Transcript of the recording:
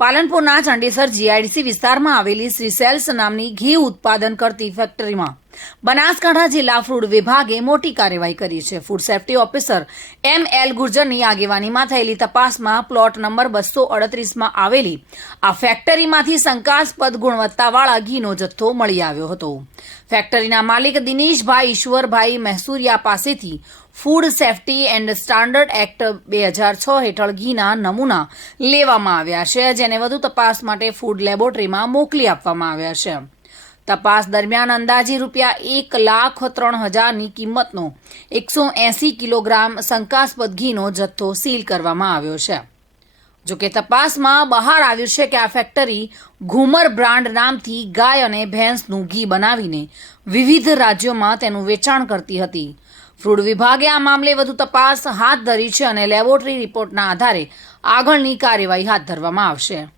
પાલનપુરના ચંડેસર GIDC વિસ્તારમાં આવેલી શ્રીસેલ્સ નામની ઘી ઉત્પાદન કરતી ફેક્ટરીમાં બનાસકાંઠા જિલ્લા ફૂડ વિભાગે મોટી કાર્યવાહી કરી છે. Food safety officer M L. ગુર્જરની આગેવાનીમાં થયેલી તપાસમાં પ્લોટ નંબર 238માં આવેલી આ ફેક્ટરીમાંથી શંકાસ્પદ ગુણવત્તાવાળા ઘીનો જથ્થો મળી આવ્યો હતો. ફેક્ટરીના માલિક દિનેશભાઈ ઈશ્વરભાઈ મહેસુરિયા પાસેથી food safety and standard act 2006 હેઠળ ઘીના નમૂના લેવામાં આવ્યા છે, જેને વધુ તપાસ માટે ફૂડ લેબોરેટરીમાં મોકલી આપવામાં આવ્યા છે. તપાસ દરમિયાન અંદાજે ₹1,03,000ની કિંમતનો 180 કિલોગ્રામ શંકાસ્પદ ઘીનો જથ્થો સીલ કરવામાં આવ્યો છે. જોકે તપાસમાં બહાર આવ્યું છે કે આ ફેક્ટરી ઘુમર બ્રાન્ડ નામથી ગાય અને ભેંસનું ઘી બનાવીને વિવિધ રાજ્યોમાં તેનું વેચાણ કરતી હતી. ફૂડ વિભાગે આ મામલે વધુ તપાસ હાથ ધરી છે અને લેબોરેટરી રિપોર્ટના આધારે આગળની કાર્યવાહી હાથ ધરવામાં આવશે.